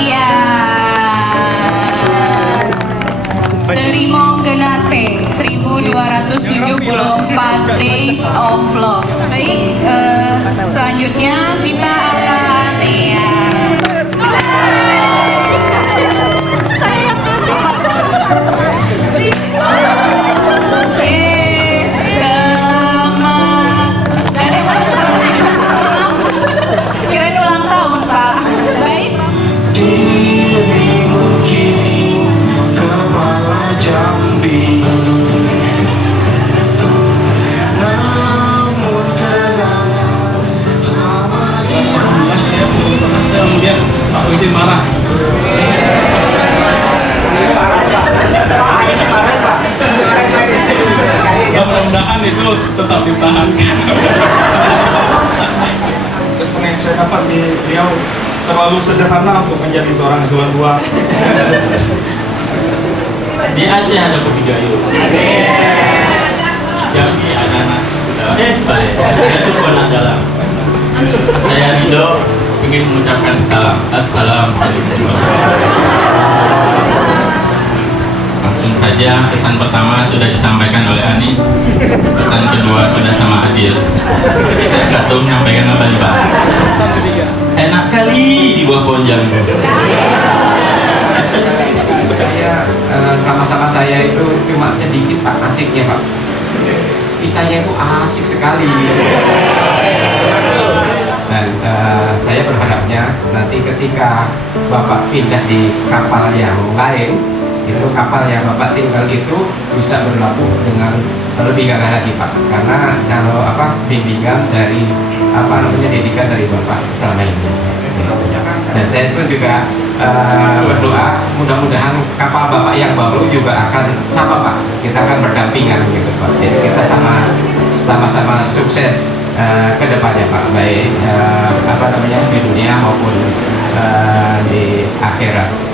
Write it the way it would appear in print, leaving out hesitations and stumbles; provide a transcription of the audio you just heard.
Iya. Dari Monggenase 1274 Days of Love. Baik, selanjutnya kita akan selamat. Kirain ulang tahun, Pak. Baik. Dirimu kini kepala Jambi, namun kenangan selama Kemudian Pak Udin marah. Mudah-mudahan itu tetap ditahankan. Kesan yang saya dapat sih, beliau terlalu sederhana untuk menjadi seorang eselon 2. Di Aceh ada kopi gayo. Jambi ada anak. Balik. Saya itu anak dalam. Saya Rido ingin mengucapkan salam. Assalamualaikum. Langsung saja, pesan pertama sudah disampaikan oleh Anis, pesan kedua sudah sama Adil. Saya nggak tahu menyampaikan apa nih Pak. Enak kali di bawah pohon jambu. Sama-sama saya itu cuma sedikit Pak asiknya Pak. Kisahnya itu asik sekali. Dan saya berharapnya nanti ketika Bapak pindah di kapal yang lain, itu kapal yang Bapak tinggal itu bisa berlabuh dengan lebih gagah lagi Pak. Karena kalau bimbingan dari didikan dari Bapak selama ini. Dan saya pun juga berdoa mudah-mudahan kapal Bapak yang baru juga akan sama Pak. Kita akan berdampingan gitu Pak. Jadi kita sama-sama sukses ke depannya Pak, baik di dunia maupun di akhirat.